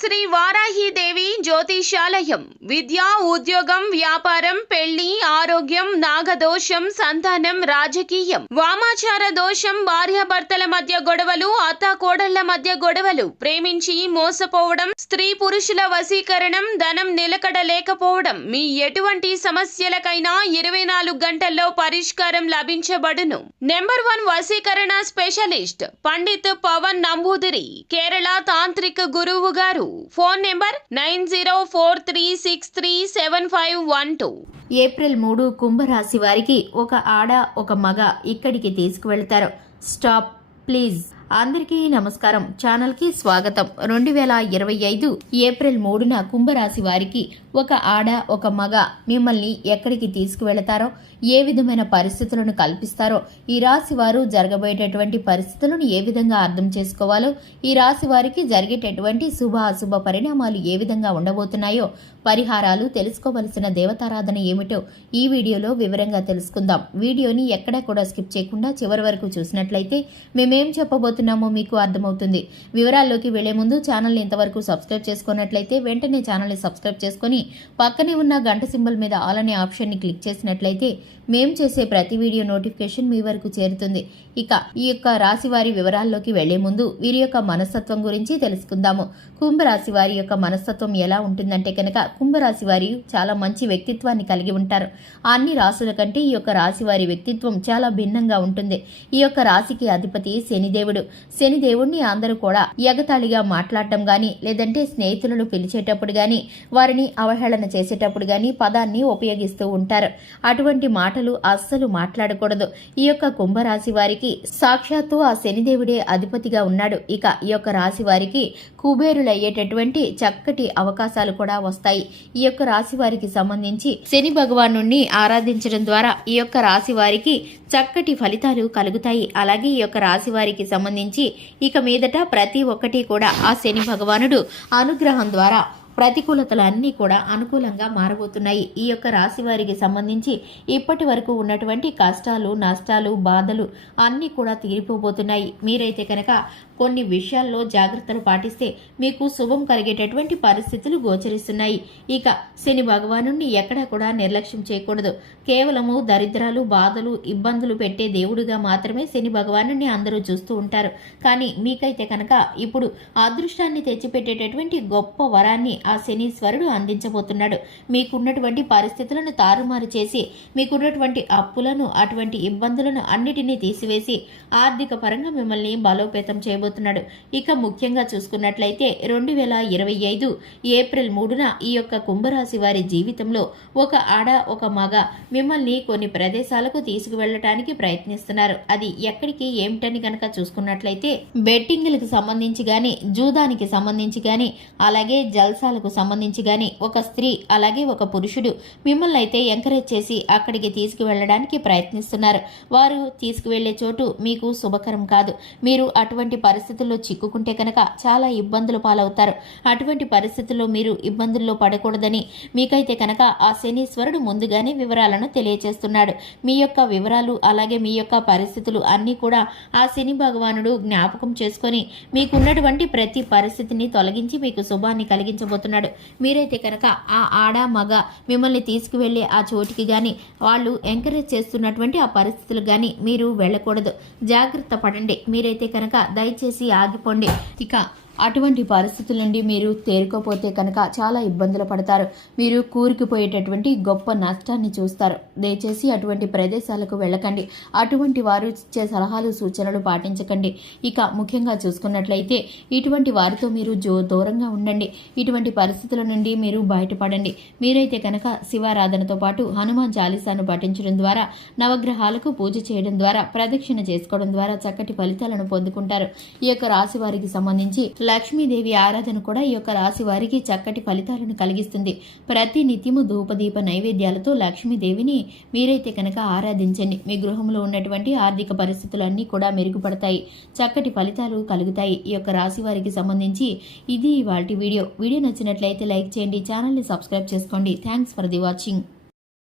శ్రీ వారాహిదేవి జ్యోతిషాలయం విద్య, ఉద్యోగం, వ్యాపారం, పెళ్లి, ఆరోగ్యం, నాగదోషం, సంతానం, రాజకీయం, వామాచార దోషం, భార్యాభర్తల మధ్య గొడవలు, అత్తాకోడళ్ల మధ్య గొడవలు, ప్రేమించి మోసపోవడం, స్త్రీ పురుషుల వశీకరణం, ధనం నిలకడ లేకపోవడం, మీ ఎటువంటి సమస్యలకైనా 24 గంటల్లో పరిష్కారం లభించబడును. నెంబర్ 1 వశీకరణ స్పెషలిస్ట్ పండిత్ పవన్ నంబూదిరి, కేరళ తాంత్రిక గురువు గారు. Phone number 9043637512. ఏప్రిల్ 3 కుంభరాశి వారికి ఒక ఆడ ఒక మగ ఇక్కడికి తీసుకువెళ్తారు. Stop please. అందరికీ నమస్కారం. ఛానల్కి స్వాగతం. 2025 ఏప్రిల్ 3న కుంభరాశి వారికి ఒక ఆడ ఒక మగ మిమ్మల్ని ఎక్కడికి తీసుకువెళతారో, ఏ విధమైన పరిస్థితులను కల్పిస్తారో, ఈ రాశి వారు జరగబోయేటటువంటి పరిస్థితులను ఏ విధంగా అర్థం చేసుకోవాలో, ఈ రాశి వారికి జరిగేటటువంటి శుభ అశుభ పరిణామాలు ఏ విధంగా ఉండబోతున్నాయో, పరిహారాలు, తెలుసుకోవలసిన దేవతారాధన ఏమిటో ఈ వీడియోలో వివరంగా తెలుసుకుందాం. వీడియోని ఎక్కడా కూడా స్కిప్ చేయకుండా చివరి వరకు చూసినట్లయితే మేమేం చెప్పబోతున్నామో మీకు అర్థమవుతుంది. వివరాల్లోకి వెళ్లే ముందు ఛానల్ని ఇంతవరకు సబ్స్క్రైబ్ చేసుకున్నట్లయితే వెంటనే ఛానల్ని సబ్స్క్రైబ్ చేసుకుని పక్కనే ఉన్న గంట సింబల్ మీద ఆల్ అనే ఆప్షన్ని క్లిక్ చేసినట్లయితే మేం చేసే ప్రతి వీడియో నోటిఫికేషన్ మీ వరకు చేరుతుంది. ఇక ఈ యొక్క రాశి వారి వివరాల్లోకి వెళ్లే ముందు వీరి యొక్క మనస్తత్వం గురించి తెలుసుకుందాము. కుంభరాశి వారి యొక్క మనస్తత్వం ఎలా ఉంటుందంటే కనుక, కుంభరాశి వారి చాలా మంచి వ్యక్తిత్వాన్ని కలిగి ఉంటారు. అన్ని రాశుల కంటే ఈ యొక్క రాశి వారి వ్యక్తిత్వం చాలా భిన్నంగా ఉంటుంది. ఈ యొక్క రాశికి అధిపతి శనిదేవుడు. శనిదేవుడిని అందరూ కూడా ఎగతాళిగా మాట్లాడటం గాని, లేదంటే స్నేహితులను పిలిచేటప్పుడు గాని, వారిని అవహేళన చేసేటప్పుడు గాని పదాన్ని ఉపయోగిస్తూ ఉంటారు. అటువంటి మాటలు అస్సలు మాట్లాడకూడదు. ఈ యొక్క కుంభరాశి వారికి సాక్షాత్తు ఆ శనిదేవుడే అధిపతిగా ఉన్నాడు. ఇక ఈ యొక్క రాశి వారికి కుబేరులయ్యేటటువంటి చక్కటి అవకాశాలు కూడా వస్తాయి. ఈ యొక్క రాశి వారికి సంబంధించి శని భగవాను ఆరాధించడం ద్వారా ఈ యొక్క రాశి వారికి చక్కటి ఫలితాలు కలుగుతాయి. అలాగే ఈ యొక్క రాశి వారికి సంబంధించి ఇక మీదట ప్రతి ఒక్కటి కూడా ఆ శని భగవానుడు అనుగ్రహం ద్వారా ప్రతికూలతలన్నీ కూడా అనుకూలంగా మారబోతున్నాయి. ఈ యొక్క రాశి వారికి సంబంధించి ఇప్పటి వరకు ఉన్నటువంటి కష్టాలు, నష్టాలు, బాధలు అన్నీ కూడా తీరిపోబోతున్నాయి. మీరైతే కనుక కొన్ని విషయాల్లో జాగ్రత్తలు పాటిస్తే మీకు శుభం కలిగేటటువంటి పరిస్థితులు గోచరిస్తున్నాయి. ఇక శని భగవాను ఎక్కడా కూడా నిర్లక్ష్యం చేయకూడదు. కేవలము దరిద్రాలు, బాధలు, ఇబ్బందులు పెట్టే దేవుడిగా మాత్రమే శని భగవాను అందరూ చూస్తూ ఉంటారు. కానీ మీకైతే కనుక ఇప్పుడు అదృష్టాన్ని తెచ్చిపెట్టేటటువంటి గొప్ప వరాన్ని ఆ శనీశ్వరుడు అందించబోతున్నాడు. మీకున్నటువంటి పరిస్థితులను తారుమారు చేసి, మీకున్నటువంటి అప్పులను, అటువంటి ఇబ్బందులను అన్నిటినీ తీసివేసి ఆర్థిక పరంగా మిమ్మల్ని బలోపేతం చేయబోతున్నాడు. ఇక ముఖ్యంగా చూసుకున్నట్లయితే 2025 ఏప్రిల్ 3న ఈ యొక్క కుంభరాశి వారి జీవితంలో ఒక ఆడ ఒక మగ మిమ్మల్ని కొన్ని ప్రదేశాలకు తీసుకువెళ్ళటానికి ప్రయత్నిస్తున్నారు. అది ఎక్కడికి ఏమిటని కనుక చూసుకున్నట్లయితే బెట్టింగ్లకు సంబంధించి గాని, జూదానికి సంబంధించి గాని, అలాగే జల్సాలకు సంబంధించి గాని ఒక స్త్రీ అలాగే ఒక పురుషుడు మిమ్మల్ని అయితే ఎంకరేజ్ చేసి అక్కడికి తీసుకువెళ్ళడానికి ప్రయత్నిస్తున్నారు. వారు తీసుకువెళ్లే చోటు మీకు శుభకరం కాదు. మీరు అటువంటి పరిస్థితుల్లో చిక్కుకుంటే కనుక చాలా ఇబ్బందులు పాలవుతారు. అటువంటి పరిస్థితుల్లో మీరు ఇబ్బందుల్లో పడకూడదని మీకైతే కనుక ఆ శనీశ్వరుడు ముందుగానే వివరాలను తెలియజేస్తున్నాడు. మీ యొక్క వివరాలు అలాగే మీ యొక్క పరిస్థితులు అన్నీ కూడా ఆ శని భగవానుడు జ్ఞాపకం చేసుకొని మీకున్నటువంటి ప్రతి పరిస్థితిని తొలగించి మీకు శుభాన్ని కలిగించబోతున్నాడు. మీరైతే కనుక ఆ ఆడ మగ మిమ్మల్ని తీసుకువెళ్లే ఆ చోటికి గాని, వాళ్ళు ఎంకరేజ్ చేస్తున్నటువంటి ఆ పరిస్థితులు గాని మీరు వెళ్ళకూడదు. జాగ్రత్త పడండి. మీరైతే కనుక దయచేసి ఆగిపోండి. ఇక అటువంటి పరిస్థితుల నుండి మీరు తేరుకోపోతే కనుక చాలా ఇబ్బందులు పడతారు. మీరు కూరుకుపోయేటటువంటి గొప్ప నష్టాన్ని చూస్తారు. దయచేసి అటువంటి ప్రదేశాలకు వెళ్ళకండి. అటువంటి వారు ఇచ్చే సలహాలు, సూచనలు పాటించకండి. ఇక ముఖ్యంగా చూసుకున్నట్లయితే ఇటువంటి వారితో మీరు దూరంగా ఉండండి. ఇటువంటి పరిస్థితుల నుండి మీరు బయటపడండి. మీరైతే కనుక శివారాధనతో పాటు హనుమాన్ చాలీసాను పఠించడం ద్వారా, నవగ్రహాలకు పూజ చేయడం ద్వారా, ప్రదక్షిణ చేసుకోవడం ద్వారా చక్కటి ఫలితాలను పొందుకుంటారు. ఈ యొక్క రాశి వారికి సంబంధించి లక్ష్మీదేవి ఆరాధన కూడా ఈ యొక్క రాశి వారికి చక్కటి ఫలితాలను కలిగిస్తుంది. ప్రతి నిత్యము ధూపదీప నైవేద్యాలతో లక్ష్మీదేవిని మీరైతే కనుక ఆరాధించండి. మీ గృహంలో ఉన్నటువంటి ఆర్థిక పరిస్థితులన్నీ కూడా మెరుగుపడతాయి. చక్కటి ఫలితాలు కలుగుతాయి. ఈ యొక్క రాశి వారికి సంబంధించి ఇది ఇవాల్టి వీడియో నచ్చినట్లయితే లైక్ చేయండి. ఛానల్ని సబ్స్క్రైబ్ చేసుకోండి. Thanks for the watching.